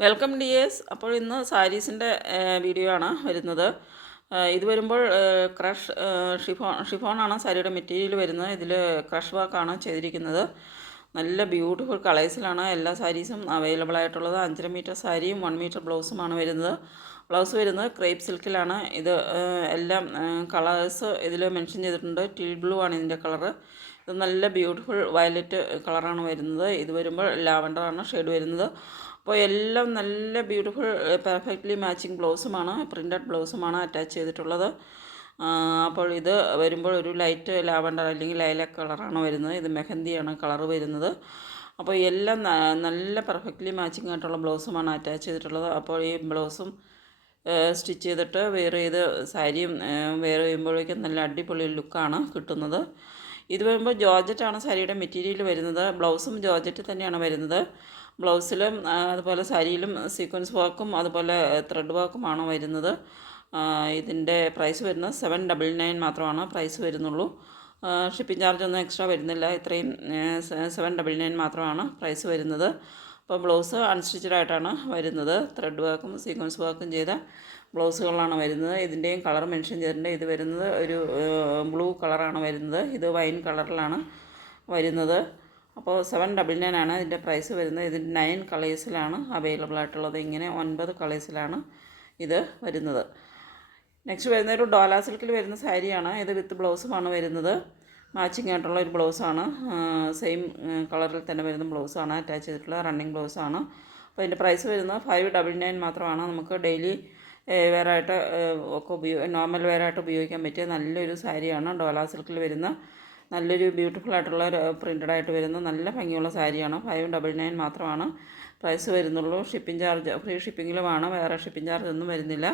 Welcome dears. അപ്പോൾ ഇന്ന് സാരീസിൻ്റെ video ആണ് വരുന്നത്. ഇത് വരുമ്പോൾ ക്രഷ് ഷിഫോണാണ് സാരിയുടെ മെറ്റീരിയൽ വരുന്നത്. ഇതിൽ ക്രഷ് വർക്കാണ് ചെയ്തിരിക്കുന്നത്. നല്ല ബ്യൂട്ടിഫുൾ കളേഴ്സിലാണ് എല്ലാ സാരീസും അവൈലബിൾ ആയിട്ടുള്ളത്. 5.5 മീറ്റർ സാരിയും 1 മീറ്റർ ബ്ലൗസുമാണ് വരുന്നത്. ബ്ലൗസ് വരുന്നത് ക്രേപ്പ് സിൽക്കിലാണ്. ഇത് എല്ലാം കളേഴ്സ് ഇതിൽ മെൻഷൻ ചെയ്തിട്ടുണ്ട്. ടീൽ ബ്ലൂ ആണ് ഇതിൻ്റെ കളറ്. ഇത് നല്ല ബ്യൂട്ടിഫുൾ വയലറ്റ് കളറാണ് വരുന്നത്. ഇത് വരുമ്പോൾ ലാവൻഡറാണ് ഷെയ്ഡ് വരുന്നത്. അപ്പോൾ എല്ലാം നല്ല ബ്യൂട്ടിഫുൾ പെർഫെക്റ്റ്ലി മാച്ചിങ് ബ്ലൗസുമാണ്, പ്രിൻറ്റഡ് ബ്ലൗസുമാണ് അറ്റാച്ച് ചെയ്തിട്ടുള്ളത്. അപ്പോൾ ഇത് വരുമ്പോൾ ഒരു ലൈറ്റ് ലാവൻഡർ അല്ലെങ്കിൽ ലൈലാക്ക് കളറാണ് വരുന്നത്. ഇത് മെഹന്തിയാണ് കളറ് വരുന്നത്. അപ്പോൾ എല്ലാം നല്ല പെർഫെക്റ്റ്ലി മാച്ചിങ് ആയിട്ടുള്ള ബ്ലൗസുമാണ് അറ്റാച്ച് ചെയ്തിട്ടുള്ളത്. അപ്പോൾ ഈ ബ്ലൗസും സ്റ്റിച്ച് ചെയ്തിട്ട് വെയർ ചെയ്ത് സാരിയും വെയർ ചെയ്യുമ്പോഴേക്കും നല്ല അടിപൊളി ലുക്കാണ് കിട്ടുന്നത്. ഇത് വരുമ്പോൾ ജോർജറ്റാണ് സാരിയുടെ മെറ്റീരിയൽ വരുന്നത്. ബ്ലൗസും ജോർജറ്റ് തന്നെയാണ് വരുന്നത്. ബ്ലൗസിലും അതുപോലെ സാരിയിലും സീക്വൻസ് വർക്കും അതുപോലെ ത്രെഡ് വർക്കുമാണ് വരുന്നത്. ഇതിൻ്റെ പ്രൈസ് വരുന്നത് 799 മാത്രമാണ് പ്രൈസ് വരുന്നുള്ളൂ. ഷിപ്പിംഗ് ചാർജ് ഒന്നും എക്സ്ട്രാ വരുന്നില്ല. ഇത്രയും 799 മാത്രമാണ് പ്രൈസ് വരുന്നത്. അപ്പോൾ ബ്ലൗസ് അൺസ്റ്റിച്ചഡ് ആയിട്ടാണ് വരുന്നത്. ത്രെഡ് വർക്കും സീക്വൻസ് വർക്കും ചെയ്ത ബ്ലൗസുകളാണ് വരുന്നത്. ഇതിൻ്റെയും കളർ മെൻഷൻ ചെയ്തിട്ടുണ്ട്. ഇത് വരുന്നത് ഒരു ബ്ലൂ കളറാണ് വരുന്നത്. ഇത് വൈൻ കളറിലാണ് വരുന്നത്. അപ്പോൾ 799 ആണ് ഇതിൻ്റെ പ്രൈസ് വരുന്നത്. ഇതിൻ്റെ 9 കളേഴ്സിലാണ് അവൈലബിൾ ആയിട്ടുള്ളത്. ഇങ്ങനെ 9 കളേഴ്സിലാണ് ഇത് വരുന്നത്. നെക്സ്റ്റ് വരുന്ന ഒരു ഡോല സിൽക്കിൽ വരുന്ന സാരിയാണ്. ഇത് വിത്ത് ബ്ലൗസുമാണ് വരുന്നത്. മാച്ചിങ് ആയിട്ടുള്ള ഒരു ബ്ലൗസാണ്. സെയിം കളറിൽ തന്നെ വരുന്ന ബ്ലൗസാണ് അറ്റാച്ച് ചെയ്തിട്ടുള്ള റണ്ണിങ് ബ്ലൗസാണ്. അപ്പോൾ ഇതിൻ്റെ പ്രൈസ് വരുന്നത് 599 മാത്രമാണ്. നമുക്ക് ഡെയിലി വെയറായിട്ട് ഒക്കെ നോർമൽ വെയറായിട്ട് ഉപയോഗിക്കാൻ പറ്റിയ നല്ലൊരു സാരിയാണ്. ഡോല സിൽക്കിൽ വരുന്ന നല്ലൊരു ബ്യൂട്ടിഫുൾ ആയിട്ടുള്ള പ്രിൻ്റഡ് ആയിട്ട് വരുന്ന നല്ല ഭംഗിയുള്ള സാരിയാണ്. 599 മാത്രമാണ് പ്രൈസ് വരുന്നുള്ളൂ. ഷിപ്പിംഗ് ചാർജ് ഫ്രീ ഷിപ്പിങ്ങിലുമാണ്, വേറെ ഷിപ്പിംഗ് ചാർജ് ഒന്നും വരുന്നില്ല.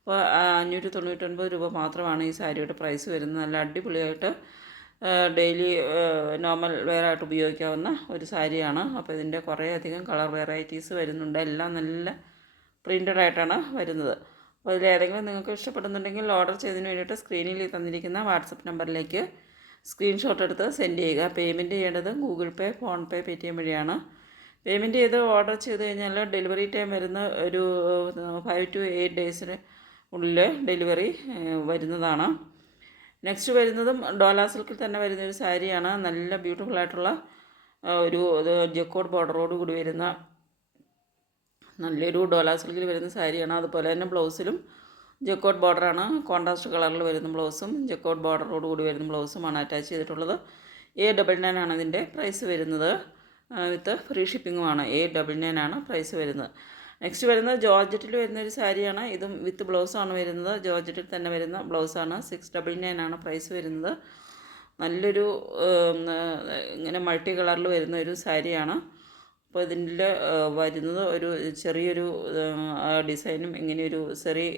അപ്പോൾ 599 രൂപ മാത്രമാണ് ഈ സാരിയുടെ പ്രൈസ് വരുന്നത്. നല്ല അടിപൊളിയായിട്ട് ഡെയിലി നോർമൽ വെയറായിട്ട് ഉപയോഗിക്കാവുന്ന ഒരു സാരിയാണ്. അപ്പോൾ ഇതിൻ്റെ കുറേയധികം കളർ വെറൈറ്റീസ് വരുന്നുണ്ട്. എല്ലാം നല്ല പ്രിൻ്റഡ് ആയിട്ടാണ് വരുന്നത്. അപ്പോൾ ഇതിലേതെങ്കിലും നിങ്ങൾക്ക് ഇഷ്ടപ്പെടുന്നുണ്ടെങ്കിൽ ഓർഡർ ചെയ്തതിന് വേണ്ടിയിട്ട് സ്ക്രീനിൽ തന്നിരിക്കുന്ന വാട്സപ്പ് നമ്പറിലേക്ക് സ്ക്രീൻഷോട്ട് എടുത്ത് സെൻഡ് ചെയ്യുക. പേയ്മെൻറ്റ് ചെയ്യേണ്ടത് ഗൂഗിൾ പേ, ഫോൺ പേ, പേടിഎം വഴിയാണ്. പേയ്മെൻറ്റ് ചെയ്ത് ഓർഡർ ചെയ്ത് കഴിഞ്ഞാൽ ഡെലിവറി ടൈം വരുന്ന ഒരു 5 to 8 ഡേയ്സിന് ഉള്ളിൽ ഡെലിവറി വരുന്നതാണ്. നെക്സ്റ്റ് വരുന്നതും ഡോല സിൽക്കിൽ തന്നെ വരുന്നൊരു സാരിയാണ്. നല്ല ബ്യൂട്ടിഫുൾ ആയിട്ടുള്ള ഒരു ജക്കോട്ട് ബോർഡറോട് കൂടി വരുന്ന നല്ലൊരു ഡോല സിൽക്കിൽ വരുന്ന സാരിയാണ്. അതുപോലെ തന്നെ ബ്ലൗസിലും ജക്കോട്ട് ബോർഡറാണ്. കോൺട്രാസ്റ്റ് കളറിൽ വരുന്ന ബ്ലൗസും ജക്കോട്ട് ബോർഡറോട് കൂടി വരുന്ന ബ്ലൗസുമാണ് അറ്റാച്ച് ചെയ്തിട്ടുള്ളത്. 899 ആണ് ഇതിൻ്റെ പ്രൈസ് വരുന്നത്. വിത്ത് ഫ്രീ ഷിപ്പിങ്ങുമാണ്. 899 ആണ് പ്രൈസ് വരുന്നത്. നെക്സ്റ്റ് വരുന്നത് ജോർജറ്റിൽ വരുന്നൊരു സാരിയാണ്. ഇതും വിത്ത് ബ്ലൗസാണ് വരുന്നത്. ജോർജറ്റിൽ തന്നെ വരുന്ന ബ്ലൗസാണ്. 699 ആണ് പ്രൈസ് വരുന്നത്. നല്ലൊരു ഇങ്ങനെ മൾട്ടി കളറിൽ വരുന്ന ഒരു സാരിയാണ്. അപ്പോൾ ഇതിൽ വരുന്നത് ഒരു ചെറിയൊരു ഡിസൈനും ഇങ്ങനെയൊരു ചെറിയ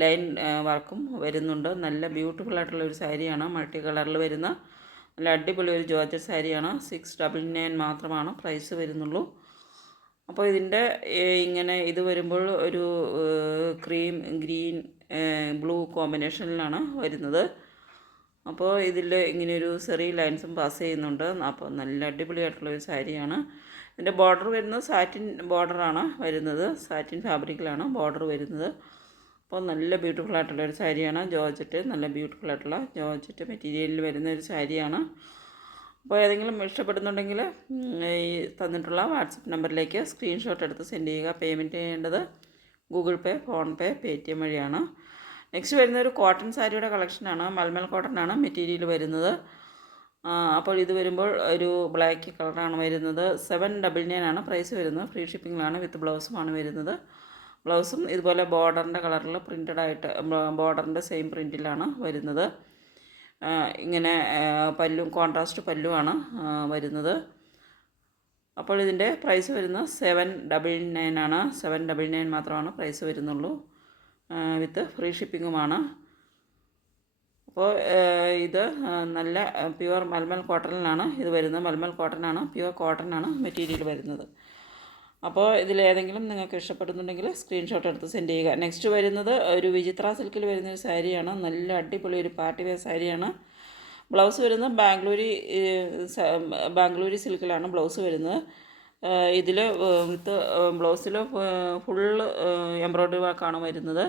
ലൈൻ വർക്കും വരുന്നുണ്ട്. നല്ല ബ്യൂട്ടിഫുൾ ആയിട്ടുള്ള ഒരു സാരിയാണ്. മൾട്ടി കളറിൽ വരുന്ന നല്ല അടിപൊളി ഒരു ജോർജറ്റ് സാരിയാണ്. 699 മാത്രമാണ് പ്രൈസ് വരുന്നുള്ളൂ. അപ്പോൾ ഇതിൻ്റെ ഇങ്ങനെ ഇത് വരുമ്പോൾ ഒരു ക്രീം ഗ്രീൻ ബ്ലൂ കോമ്പിനേഷനിലാണ് വരുന്നത്. അപ്പോൾ ഇതിൽ ഇങ്ങനെയൊരു ചെറിയ ലൈൻസും പാസ് ചെയ്യുന്നുണ്ട്. അപ്പോൾ നല്ല അടിപൊളിയായിട്ടുള്ളൊരു സാരിയാണ്. ഇതിൻ്റെ ബോർഡർ വരുന്നത് സാറ്റിൻ ബോർഡറാണ് വരുന്നത്. സാറ്റിൻ ഫാബ്രിക്കിലാണ് ബോർഡർ വരുന്നത്. അപ്പോൾ നല്ല ബ്യൂട്ടിഫുൾ ആയിട്ടുള്ള ഒരു സാരിയാണ്. ജോർജറ്റ് നല്ല ബ്യൂട്ടിഫുൾ ആയിട്ടുള്ള ജോർജറ്റ് മെറ്റീരിയലിൽ വരുന്ന ഒരു സാരിയാണ്. അപ്പോൾ ഏതെങ്കിലും ഇഷ്ടപ്പെടുന്നുണ്ടെങ്കിൽ ഈ തന്നിട്ടുള്ള വാട്സപ്പ് നമ്പറിലേക്ക് സ്ക്രീൻഷോട്ട് എടുത്ത് സെൻഡ് ചെയ്യുക. പേയ്മെൻറ്റ് ചെയ്യേണ്ടത് ഗൂഗിൾ പേ, ഫോൺ പേ, പേടിഎം വഴിയാണ്. നെക്സ്റ്റ് വരുന്ന ഒരു കോട്ടൺ സാരിയുടെ കളക്ഷനാണ്. മൽമൽ കോട്ടൺ ആണ് മെറ്റീരിയൽ വരുന്നത്. അപ്പോൾ ഇത് വരുമ്പോൾ ഒരു ബ്ലാക്ക് കളറാണ് വരുന്നത്. 799 ആണ് പ്രൈസ് വരുന്നത്. ഫ്രീ ഷിപ്പിങ്ങിലാണ്. വിത്ത് ബ്ലൗസുമാണ് വരുന്നത്. ബ്ലൗസും ഇതുപോലെ ബോർഡറിൻ്റെ കളറിൽ പ്രിൻ്റഡ് ആയിട്ട് ബോർഡറിൻ്റെ സെയിം പ്രിൻറ്റിലാണ് വരുന്നത്. ഇങ്ങനെ പല്ലും കോൺട്രാസ്റ്റ് പല്ലുമാണ് വരുന്നത്. അപ്പോൾ ഇതിൻ്റെ പ്രൈസ് വരുന്നത് 799 ആണ്. 799 മാത്രമാണ് പ്രൈസ് വരുന്നുള്ളൂ. വിത്ത് ഫ്രീ ഷിപ്പിങ്ങുമാണ്. അപ്പോൾ ഇത് നല്ല പ്യുവർ മൽമൽ കോട്ടണിലാണ് ഇത് വരുന്നത്. മൽമൽ കോട്ടനാണ്, പ്യുവർ കോട്ടനാണ് മെറ്റീരിയൽ വരുന്നത്. അപ്പോൾ ഇതിലേതെങ്കിലും നിങ്ങൾക്ക് ഇഷ്ടപ്പെടുന്നുണ്ടെങ്കിൽ സ്ക്രീൻഷോട്ട് എടുത്ത് സെൻഡ് ചെയ്യുക. നെക്സ്റ്റ് വരുന്നത് ഒരു വിചിത്ര സിൽക്കിൽ വരുന്നൊരു സാരിയാണ്. നല്ല അടിപൊളി ഒരു പാർട്ടി വെയർ സാരിയാണ്. ബ്ലൗസ് വരുന്നത് ബാംഗ്ലൂരി സിൽക്കിലാണ് ബ്ലൗസ് വരുന്നത്. ഇതിൽ വിത്ത് ബ്ലൗസിൽ ഫുള്ള് എംബ്രോയ്ഡറി വർക്കാണ് വരുന്നത്.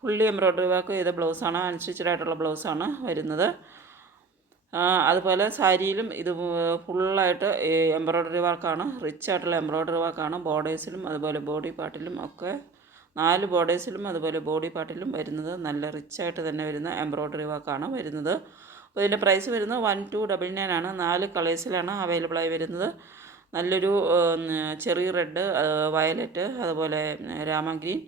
ഫുള്ളി എംബ്രോയ്ഡറി വർക്ക് ചെയ്ത ബ്ലൗസാണ്, അൺസ്റ്റിച്ചഡ് ആയിട്ടുള്ള ബ്ലൗസാണ് വരുന്നത്. അതുപോലെ സാരിയിലും ഇത് ഫുള്ളായിട്ട് എംബ്രോയ്ഡറി വർക്കാണ്, റിച്ച് ആയിട്ടുള്ള എംബ്രോയ്ഡറി വർക്കാണ്. ബോർഡേഴ്സിലും അതുപോലെ ബോഡി പാർട്ടിലും ഒക്കെ 4 ബോർഡേഴ്സിലും അതുപോലെ ബോഡി പാർട്ടിലും വരുന്നത് നല്ല റിച്ചായിട്ട് തന്നെ വരുന്ന എംബ്രോയ്ഡറി വർക്കാണ് വരുന്നത്. അപ്പോൾ ഇതിൻ്റെ പ്രൈസ് വരുന്നത് 1299 ആണ്. 4 കളേഴ്സിലാണ് അവൈലബിളായി വരുന്നത്. നല്ലൊരു ചെറിയ റെഡ്, വയലറ്റ്, അതുപോലെ രാമ ഗ്രീൻ,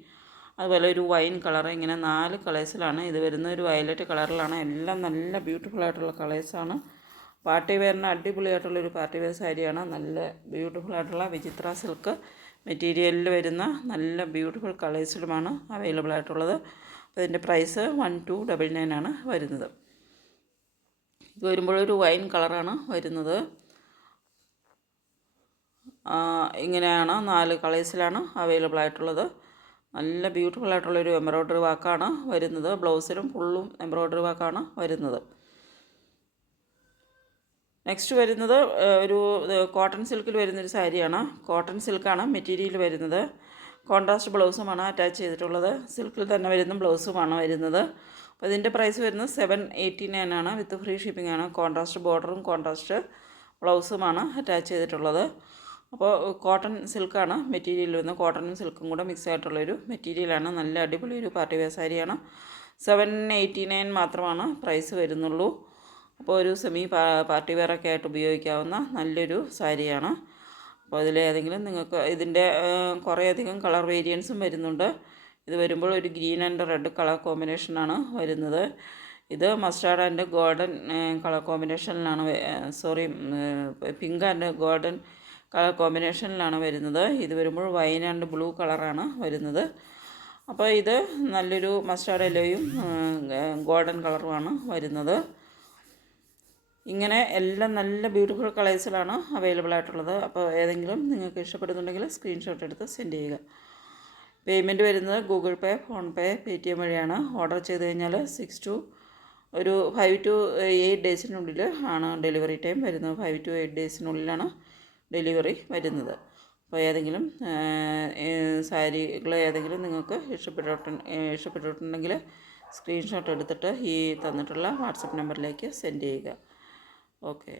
അതുപോലെ ഒരു വൈൻ കളർ, ഇങ്ങനെ 4 കളേഴ്സിലാണ് ഇത് വരുന്നത്. ഒരു വയലറ്റ് കളറിലാണ്. എല്ലാം നല്ല ബ്യൂട്ടിഫുൾ ആയിട്ടുള്ള കളേഴ്സാണ്. പാർട്ടി വെയറിന് അടിപൊളിയായിട്ടുള്ളൊരു പാർട്ടി വെയർ സാരിയാണ്. നല്ല ബ്യൂട്ടിഫുൾ ആയിട്ടുള്ള വിചിത്ര സിൽക്ക് മെറ്റീരിയലിൽ വരുന്ന നല്ല ബ്യൂട്ടിഫുൾ കളേഴ്സിലുമാണ് അവൈലബിൾ ആയിട്ടുള്ളത്. അപ്പോൾ ഇതിൻ്റെ പ്രൈസ് 1299 ആണ് വരുന്നത്. ഇത് വരുമ്പോഴൊരു വൈൻ കളറാണ് വരുന്നത്. ഇങ്ങനെയാണ് 4 കളേഴ്സിലാണ് അവൈലബിൾ ആയിട്ടുള്ളത്. നല്ല ബ്യൂട്ടിഫുൾ ആയിട്ടുള്ളൊരു എംബ്രോയ്ഡറി വർക്കാണ് വരുന്നത്. ബ്ലൗസിലും ഫുള്ളും എംബ്രോയ്ഡറി വർക്കാണ് വരുന്നത്. നെക്സ്റ്റ് വരുന്നത് ഒരു കോട്ടൺ സിൽക്കിൽ വരുന്നൊരു സാരിയാണ്. കോട്ടൺ സിൽക്കാണ് മെറ്റീരിയൽ വരുന്നത്. കോൺട്രാസ്റ്റ് ബ്ലൗസുമാണ് അറ്റാച്ച് ചെയ്തിട്ടുള്ളത്. സിൽക്കിൽ തന്നെ വരുന്ന ബ്ലൗസുമാണ് വരുന്നത്. അപ്പോൾ ഇതിൻ്റെ പ്രൈസ് വരുന്നത് 789 ആണ്. വിത്ത് ഫ്രീ ഷിപ്പിംഗ് ആണ്. കോൺട്രാസ്റ്റ് ബോർഡറും കോൺട്രാസ്റ്റ് ബ്ലൗസുമാണ് അറ്റാച്ച് ചെയ്തിട്ടുള്ളത്. അപ്പോൾ കോട്ടൺ സിൽക്കാണ് മെറ്റീരിയൽ വരുന്നത്. കോട്ടണും സിൽക്കും കൂടെ മിക്സ് ആയിട്ടുള്ളൊരു മെറ്റീരിയലാണ്. നല്ല അടിപൊളി ഒരു പാർട്ടി വെയർ സാരിയാണ്. 789 മാത്രമാണ് പ്രൈസ് വരുന്നുള്ളൂ. അപ്പോൾ ഒരു സെമി പാർട്ടി വെയറൊക്കെ ആയിട്ട് ഉപയോഗിക്കാവുന്ന നല്ലൊരു സാരിയാണ്. അപ്പോൾ ഇതിലേതെങ്കിലും നിങ്ങൾക്ക് ഇതിൻ്റെ കുറേയധികം കളർ വേരിയൻസും വരുന്നുണ്ട്. ഇത് വരുമ്പോൾ ഒരു ഗ്രീൻ ആൻഡ് റെഡ് കളർ കോമ്പിനേഷനാണ് വരുന്നത്. ഇത് മസ്റ്റാർഡ് ആൻഡ് ഗോൾഡൻ കളർ കോമ്പിനേഷനിലാണ്, പിങ്ക് ആൻഡ് ഗോൾഡൻ കളർ കോമ്പിനേഷനിലാണ് വരുന്നത്. ഇത് വരുമ്പോൾ വൈൻ ആൻഡ് ബ്ലൂ കളറാണ് വരുന്നത്. അപ്പോൾ ഇത് നല്ലൊരു മസ്റ്റാർഡ് യെല്ലോയും ഗോൾഡൻ കളറുമാണ് വരുന്നത്. ഇങ്ങനെ എല്ലാം നല്ല ബ്യൂട്ടിഫുൾ കളേഴ്സിലാണ് അവൈലബിൾ ആയിട്ടുള്ളത്. അപ്പോൾ ഏതെങ്കിലും നിങ്ങൾക്ക് ഇഷ്ടപ്പെടുന്നുണ്ടെങ്കിൽ സ്ക്രീൻഷോട്ട് എടുത്ത് സെൻഡ് ചെയ്യുക. പേയ്മെൻറ്റ് വരുന്നത് ഗൂഗിൾ പേ, ഫോൺ പേ, പേടിഎം വഴിയാണ്. ഓർഡർ ചെയ്ത് കഴിഞ്ഞാൽ 5 to 8 ഡേയ്സിനുള്ളിൽ ആണ് ഡെലിവറി ടൈം വരുന്നത്. 5 to 8 ഡേയ്സിനുള്ളിലാണ് ഡെലിവറി വരുന്നത്. അപ്പോൾ ഏതെങ്കിലും സാരികൾ ഏതെങ്കിലും നിങ്ങൾക്ക് ഇഷ്ടപ്പെട്ടിട്ടുണ്ടെങ്കിൽ സ്ക്രീൻഷോട്ട് എടുത്തിട്ട് ഈ തന്നിട്ടുള്ള വാട്സപ്പ് നമ്പറിലേക്ക് സെൻഡ് ചെയ്യുക. ഓക്കെ.